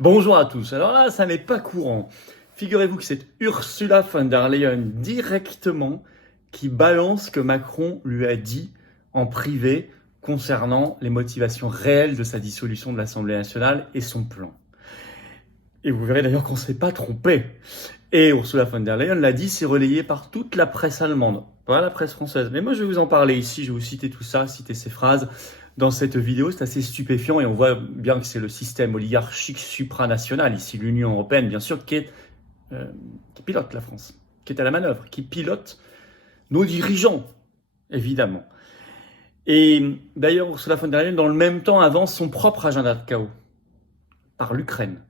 Bonjour à tous. Alors là, ça n'est pas courant. Figurez-vous que c'est Ursula von der Leyen directement qui balance ce que Macron lui a dit en privé concernant les motivations réelles de sa dissolution de l'Assemblée nationale et son plan. Et vous verrez d'ailleurs qu'on ne s'est pas trompé. Et Ursula von der Leyen l'a dit, c'est relayé par toute la presse allemande, pas la presse française. Mais moi, je vais vous en parler ici, je vais vous citer tout ça, citer ces phrases. Dans cette vidéo, c'est assez stupéfiant et on voit bien que c'est le système oligarchique supranational, ici l'Union européenne, bien sûr, qui pilote la France, qui est à la manœuvre, qui pilote nos dirigeants, évidemment. Et d'ailleurs, Ursula von der Leyen, dans le même temps, avance son propre agenda de chaos par l'Ukraine.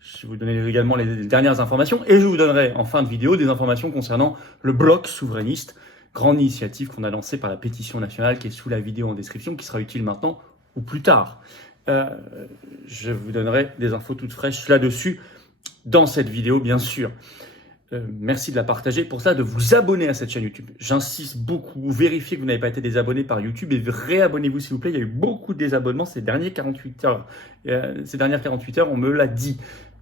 Je vais vous donner également les dernières informations et je vous donnerai en fin de vidéo des informations concernant le bloc souverainiste, grande initiative qu'on a lancée par la pétition nationale qui est sous la vidéo en description, qui sera utile maintenant ou plus tard. Je vous donnerai des infos toutes fraîches là-dessus dans cette vidéo, bien sûr. Merci de la partager. Pour ça, de vous abonner à cette chaîne YouTube. J'insiste beaucoup. Vérifiez que vous n'avez pas été désabonné par YouTube et réabonnez-vous s'il vous plaît. Il y a eu beaucoup de désabonnements ces dernières 48 heures. Ces dernières 48 heures, on me l'a dit.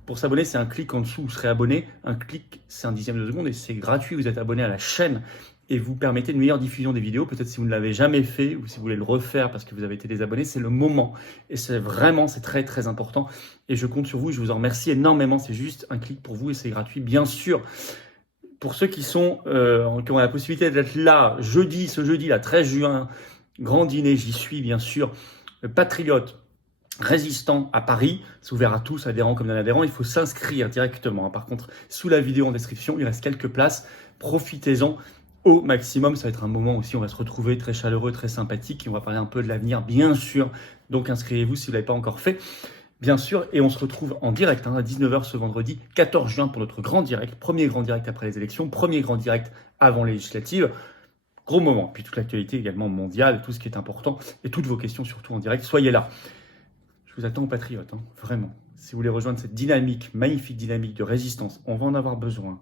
Pour s'abonner, c'est un clic en dessous, vous serez abonné. Un clic, c'est un dixième de seconde et c'est gratuit. Vous êtes abonné à la chaîne et vous permettez une meilleure diffusion des vidéos. Peut-être si vous ne l'avez jamais fait ou si vous voulez le refaire parce que vous avez été désabonné, c'est le moment. Et c'est très très important. Et je compte sur vous, je vous en remercie énormément. C'est juste un clic pour vous et c'est gratuit, bien sûr. Pour ceux qui ont la possibilité d'être là, ce jeudi, là, 13 juin, grand dîner, j'y suis, bien sûr. Patriote. Résistant à Paris, c'est ouvert à tous, adhérents comme non-adhérents, il faut s'inscrire directement. Par contre, sous la vidéo en description, il reste quelques places, profitez-en au maximum. Ça va être un moment aussi, on va se retrouver très chaleureux, très sympathique, et on va parler un peu de l'avenir, bien sûr. Donc inscrivez-vous si vous ne l'avez pas encore fait, bien sûr, et on se retrouve en direct à 19h ce vendredi 14 juin pour notre grand direct, premier grand direct après les élections, premier grand direct avant les législatives. Gros moment, puis toute l'actualité également mondiale, tout ce qui est important, et toutes vos questions surtout en direct, soyez là. Je vous attends aux patriotes, vraiment. Si vous voulez rejoindre cette dynamique, magnifique dynamique de résistance, on va en avoir besoin.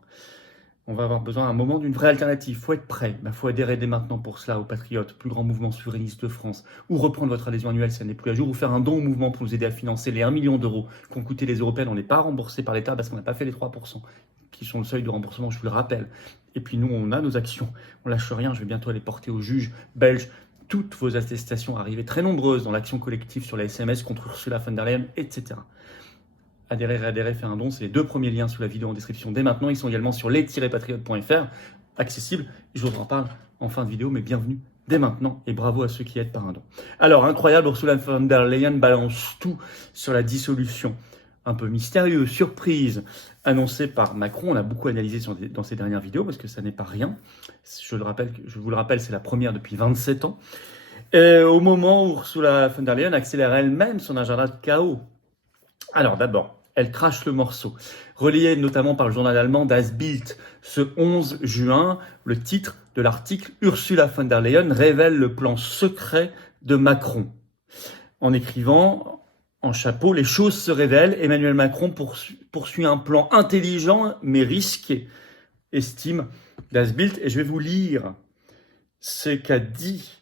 On va avoir besoin à un moment d'une vraie alternative. Il faut être prêt. Il faut adhérer dès maintenant pour cela aux patriotes, plus grand mouvement souverainiste de France, ou reprendre votre adhésion annuelle si elle n'est plus à jour, ou faire un don au mouvement pour nous aider à financer les 1 million d'euros qu'ont coûté les Européennes. On n'est pas remboursé par l'État parce qu'on n'a pas fait les 3%, qui sont le seuil de remboursement, je vous le rappelle. Et puis nous, on a nos actions. On lâche rien. Je vais bientôt les porter aux juges belges. Toutes vos attestations arrivées très nombreuses dans l'action collective sur les SMS contre Ursula von der Leyen, etc. Adhérez, réadhérez, faire un don, c'est les 2 premiers liens sous la vidéo en description dès maintenant. Ils sont également sur les-patriotes.fr, accessibles. Je vous en parle en fin de vidéo, mais bienvenue dès maintenant et bravo à ceux qui aident par un don. Alors, incroyable, Ursula von der Leyen balance tout sur la dissolution. Un peu mystérieux, surprise, annoncée par Macron. On a beaucoup analysé dans ces dernières vidéos parce que ça n'est pas rien. Je vous le rappelle, c'est la première depuis 27 ans. Au moment où Ursula von der Leyen accélère elle-même son agenda de chaos. Alors d'abord, elle crache le morceau. Relayé notamment par le journal allemand Das Bild ce 11 juin, le titre de l'article « Ursula von der Leyen révèle le plan secret de Macron ». En écrivant en chapeau, les choses se révèlent, Emmanuel Macron poursuit un plan intelligent mais risqué, estime Das Bild. Et je vais vous lire ce qu'a dit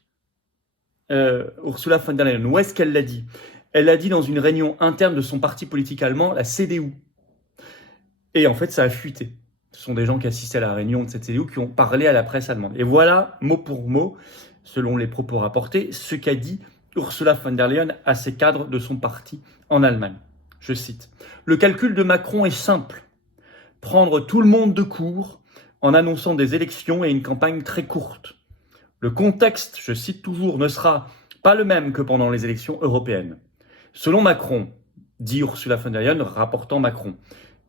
Ursula von der Leyen. Où est-ce qu'elle l'a dit ? Elle l'a dit dans une réunion interne de son parti politique allemand, la CDU. Et en fait, ça a fuité. Ce sont des gens qui assistaient à la réunion de cette CDU qui ont parlé à la presse allemande. Et voilà, mot pour mot, selon les propos rapportés, ce qu'a dit Ursula von der Leyen à ses cadres de son parti en Allemagne. Je cite. « Le calcul de Macron est simple. Prendre tout le monde de court en annonçant des élections et une campagne très courte. Le contexte, je cite toujours, ne sera pas le même que pendant les élections européennes. Selon Macron, dit Ursula von der Leyen, rapportant Macron,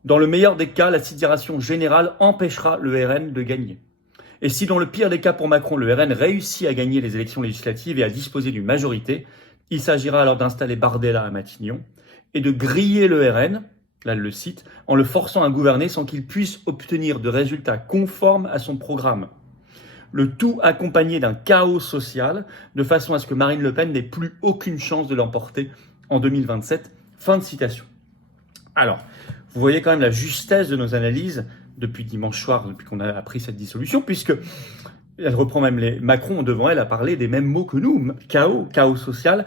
dans le meilleur des cas, la sidération générale empêchera le RN de gagner. Et si dans le pire des cas pour Macron, le RN réussit à gagner les élections législatives et à disposer d'une majorité, il s'agira alors d'installer Bardella à Matignon et de griller le RN, là le cite, en le forçant à gouverner sans qu'il puisse obtenir de résultats conformes à son programme. Le tout accompagné d'un chaos social, de façon à ce que Marine Le Pen n'ait plus aucune chance de l'emporter en 2027. » Fin de citation. Alors, vous voyez quand même la justesse de nos analyses depuis dimanche soir, depuis qu'on a appris cette dissolution, puisque elle reprend même Macron devant elle a parlé des mêmes mots que nous, chaos social,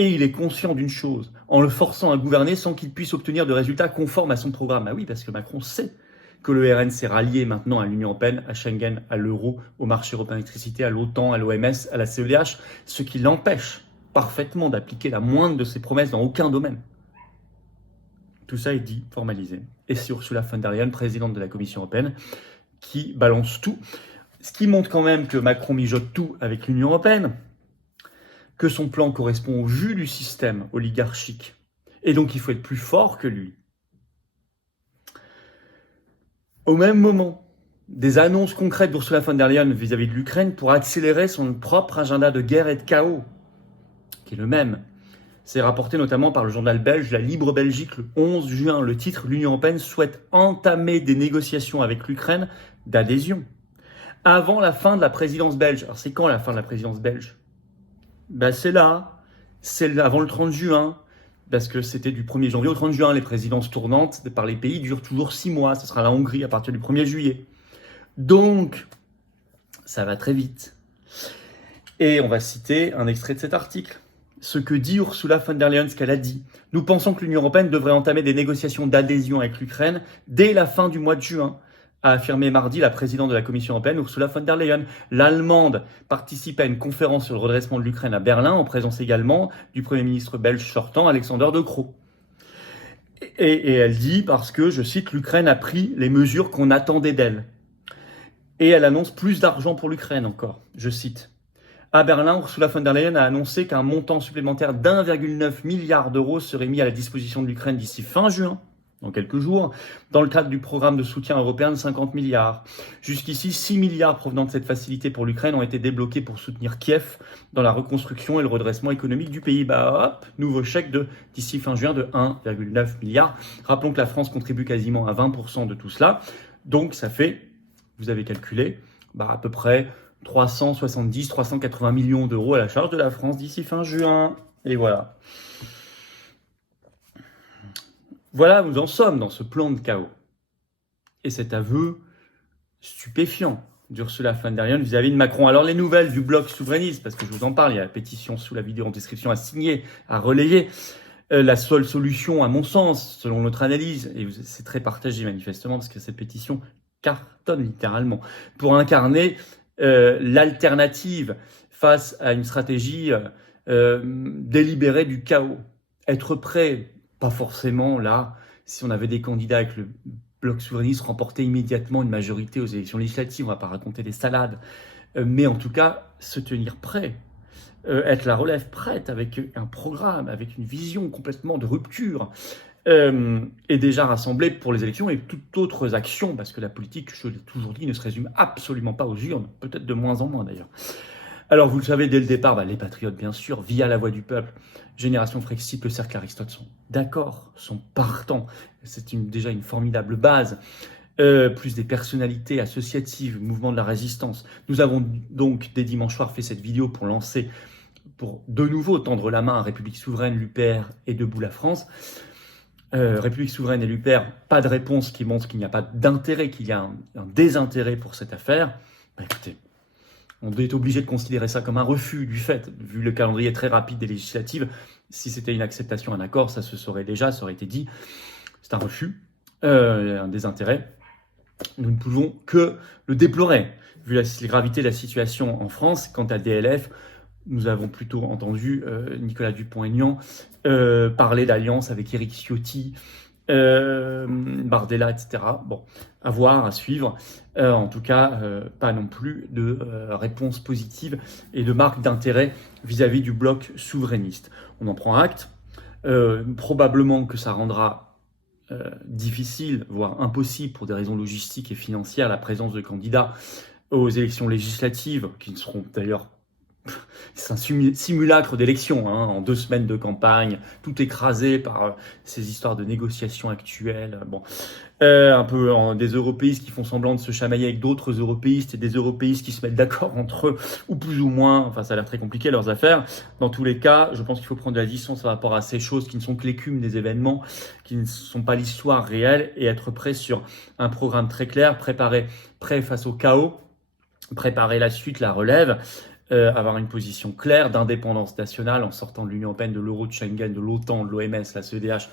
Et il est conscient d'une chose, en le forçant à gouverner sans qu'il puisse obtenir de résultats conformes à son programme. Ah oui, parce que Macron sait que le RN s'est rallié maintenant à l'Union européenne, à Schengen, à l'euro, au marché européen d'électricité, à l'OTAN, à l'OMS, à la CEDH, ce qui l'empêche parfaitement d'appliquer la moindre de ses promesses dans aucun domaine. Tout ça est dit, formalisé. Et c'est Ursula von der Leyen, présidente de la Commission européenne, qui balance tout. Ce qui montre quand même que Macron mijote tout avec l'Union européenne, que son plan correspond au jus du système oligarchique, et donc il faut être plus fort que lui. Au même moment, des annonces concrètes d'Ursula von der Leyen vis-à-vis de l'Ukraine pour accélérer son propre agenda de guerre et de chaos, qui est le même. C'est rapporté notamment par le journal belge La Libre Belgique le 11 juin. Le titre « L'Union européenne souhaite entamer des négociations avec l'Ukraine d'adhésion avant la fin de la présidence belge ». Alors c'est quand la fin de la présidence belge ? C'est là, c'est avant le 30 juin, parce que c'était du 1er janvier au 30 juin. Les présidences tournantes par les pays durent toujours 6 mois. Ce sera la Hongrie à partir du 1er juillet. Donc, ça va très vite. Et on va citer un extrait de cet article. Ce que dit Ursula von der Leyen, ce qu'elle a dit. Nous pensons que l'Union européenne devrait entamer des négociations d'adhésion avec l'Ukraine dès la fin du mois de juin, a affirmé mardi la présidente de la Commission européenne, Ursula von der Leyen. L'Allemande participe à une conférence sur le redressement de l'Ukraine à Berlin, en présence également du Premier ministre belge sortant, Alexander De Croo. Et elle dit, parce que, je cite, l'Ukraine a pris les mesures qu'on attendait d'elle. Et elle annonce plus d'argent pour l'Ukraine encore, je cite. À Berlin, Ursula von der Leyen a annoncé qu'un montant supplémentaire d'1,9 milliard d'euros serait mis à la disposition de l'Ukraine d'ici fin juin, dans quelques jours, dans le cadre du programme de soutien européen de 50 milliards. Jusqu'ici, 6 milliards provenant de cette facilité pour l'Ukraine ont été débloqués pour soutenir Kiev dans la reconstruction et le redressement économique du pays. Hop, nouveau chèque d'ici fin juin de 1,9 milliard. Rappelons que la France contribue quasiment à 20% de tout cela. Donc ça fait, vous avez calculé, à peu près 370-380 millions d'euros à la charge de la France d'ici fin juin. Et voilà. Voilà où nous en sommes dans ce plan de chaos. Et cet aveu stupéfiant d'Ursula von der Leyen vis-à-vis de Macron. Alors les nouvelles du bloc souverainiste, parce que je vous en parle, il y a la pétition sous la vidéo en description à signer, à relayer. La seule solution, à mon sens, selon notre analyse, et c'est très partagé manifestement, parce que cette pétition cartonne littéralement, pour incarner l'alternative face à une stratégie délibérée du chaos. Être prêt, pas forcément là, si on avait des candidats avec le bloc souverainiste remporter immédiatement une majorité aux élections législatives, on va pas raconter des salades, mais en tout cas se tenir prêt, être la relève prête avec un programme, avec une vision complètement de rupture, est déjà rassemblé pour les élections et toutes autres actions, parce que la politique, je l'ai toujours dit, ne se résume absolument pas aux urnes, peut-être de moins en moins d'ailleurs. Alors vous le savez dès le départ, les patriotes bien sûr, via la voix du peuple, Génération Frexit, le cercle Aristote sont d'accord, sont partants, c'est déjà une formidable base. Plus des personnalités associatives, mouvement de la résistance. Nous avons donc dès dimanche soir fait cette vidéo pour de nouveau tendre la main à République Souveraine, l'UPR et Debout la France. République Souveraine et l'UPR, pas de réponse qui montre qu'il n'y a pas d'intérêt, qu'il y a un désintérêt pour cette affaire. Écoutez, on est obligé de considérer ça comme un refus du fait, vu le calendrier très rapide des législatives. Si c'était une acceptation, un accord, ça se saurait déjà, ça aurait été dit. C'est un refus, un désintérêt. Nous ne pouvons que le déplorer, vu la gravité de la situation en France. Quant à DLF, nous avons plutôt entendu Nicolas Dupont-Aignan parler d'alliance avec Éric Ciotti, Bardella, etc. Bon, à voir, à suivre. En tout cas, pas non plus de réponse positive et de marque d'intérêt vis-à-vis du bloc souverainiste. On en prend acte. Probablement que ça rendra difficile, voire impossible pour des raisons logistiques et financières, la présence de candidats aux élections législatives, qui ne seront d'ailleurs... C'est un simulacre d'élection, en 2 semaines de campagne, tout écrasé par ces histoires de négociations actuelles. Bon, un peu des européistes qui font semblant de se chamailler avec d'autres européistes et des européistes qui se mettent d'accord entre eux, ou plus ou moins. Enfin, ça a l'air très compliqué leurs affaires. Dans tous les cas, je pense qu'il faut prendre de la distance par rapport à ces choses qui ne sont que l'écume des événements, qui ne sont pas l'histoire réelle, et être prêt sur un programme très clair, prêt face au chaos, préparer la suite, la relève. avoir une position claire d'indépendance nationale en sortant de l'Union européenne, de l'euro, de Schengen, de l'OTAN, de l'OMS, la CEDH,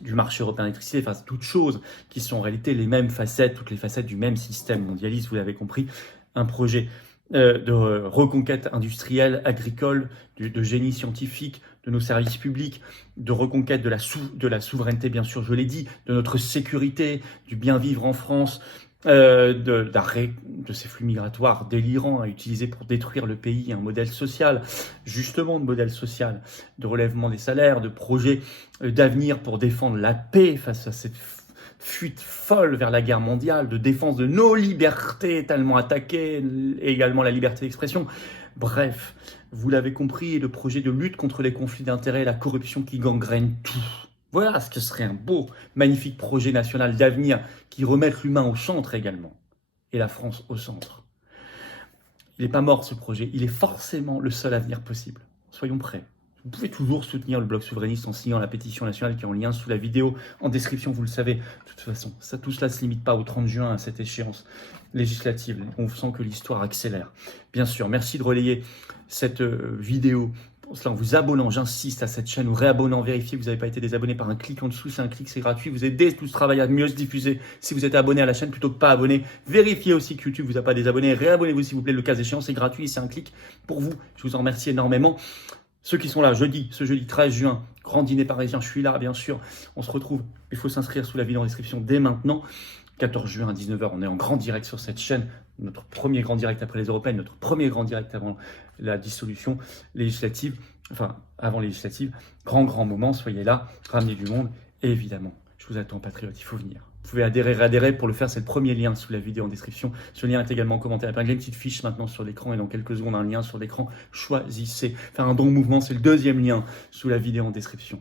du marché européen d'électricité, enfin toutes choses qui sont en réalité les mêmes facettes, toutes les facettes du même système mondialiste, vous l'avez compris, un projet de reconquête industrielle, agricole, de génie scientifique, de nos services publics, de reconquête de la souveraineté, bien sûr, je l'ai dit, de notre sécurité, du bien vivre en France, d'arrêt de ces flux migratoires délirants à utiliser pour détruire le pays, un modèle social, justement de modèle social, de relèvement des salaires, de projets d'avenir pour défendre la paix face à cette fuite folle vers la guerre mondiale, de défense de nos libertés tellement attaquées, et également la liberté d'expression. Bref, vous l'avez compris, le projet de lutte contre les conflits d'intérêts et la corruption qui gangrène tout. Voilà ce que serait un beau, magnifique projet national d'avenir qui remette l'humain au centre également, et la France au centre. Il n'est pas mort ce projet, il est forcément le seul avenir possible. Soyons prêts. Vous pouvez toujours soutenir le Bloc souverainiste en signant la pétition nationale qui est en lien sous la vidéo, en description, vous le savez. De toute façon, tout cela ne se limite pas au 30 juin, à cette échéance législative. On sent que l'histoire accélère. Bien sûr, merci de relayer cette vidéo. Pour cela, en vous abonnant, j'insiste, à cette chaîne, ou réabonnant, vérifiez que vous n'avez pas été désabonné par un clic en dessous. C'est un clic, c'est gratuit. Vous aidez tout ce travail à mieux se diffuser si vous êtes abonné à la chaîne plutôt que pas abonné. Vérifiez aussi que YouTube vous a pas désabonné. Réabonnez-vous s'il vous plaît, le cas échéant, c'est gratuit. C'est un clic pour vous. Je vous en remercie énormément. Ceux qui sont là, ce jeudi 13 juin, grand dîner parisien, je suis là, bien sûr. On se retrouve, il faut s'inscrire sous la vidéo en description dès maintenant. 14 juin à 19h, on est en grand direct sur cette chaîne. Notre premier grand direct après les européennes, notre premier grand direct avant la dissolution législative, enfin avant législative. Grand moment, soyez là, ramenez du monde. Et évidemment, je vous attends, patriotes, il faut venir. Vous pouvez adhérer. Pour le faire, c'est le premier lien sous la vidéo en description. Ce lien est également en commentaire épinglé. Une petite fiche maintenant sur l'écran et dans quelques secondes, un lien sur l'écran. Choisissez. Faire un don au mouvement, c'est le deuxième lien sous la vidéo en description.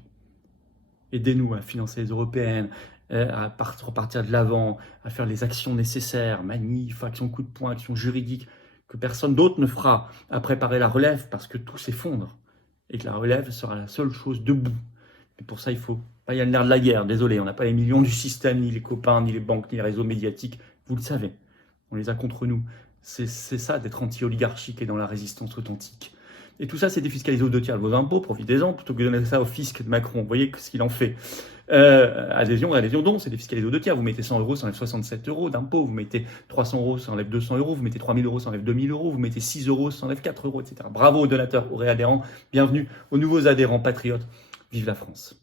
Aidez-nous à financer les européennes, à repartir de l'avant, à faire les actions nécessaires, manifs, actions coup de poing, actions juridiques, que personne d'autre ne fera, à préparer la relève parce que tout s'effondre et que la relève sera la seule chose debout. Et pour ça, il faut pas y aller de la guerre. Désolé, on n'a pas les millions du système, ni les copains, ni les banques, ni les réseaux médiatiques. Vous le savez, on les a contre nous. C'est ça d'être anti-oligarchique et dans la résistance authentique. Et tout ça, c'est défiscaliser aux deux tiers de vos impôts, profitez-en, plutôt que de donner ça au fisc de Macron. Vous voyez ce qu'il en fait. Adhésion, don, c'est défiscaliser aux deux tiers. Vous mettez 100 €, ça enlève 67 € d'impôts. Vous mettez 300 €, ça enlève 200 €. Vous mettez 3000 €, ça enlève 2000 €. Vous mettez 6 €, ça enlève 4 €, etc. Bravo aux donateurs, aux réadhérents. Bienvenue aux nouveaux adhérents patriotes. Vive la France.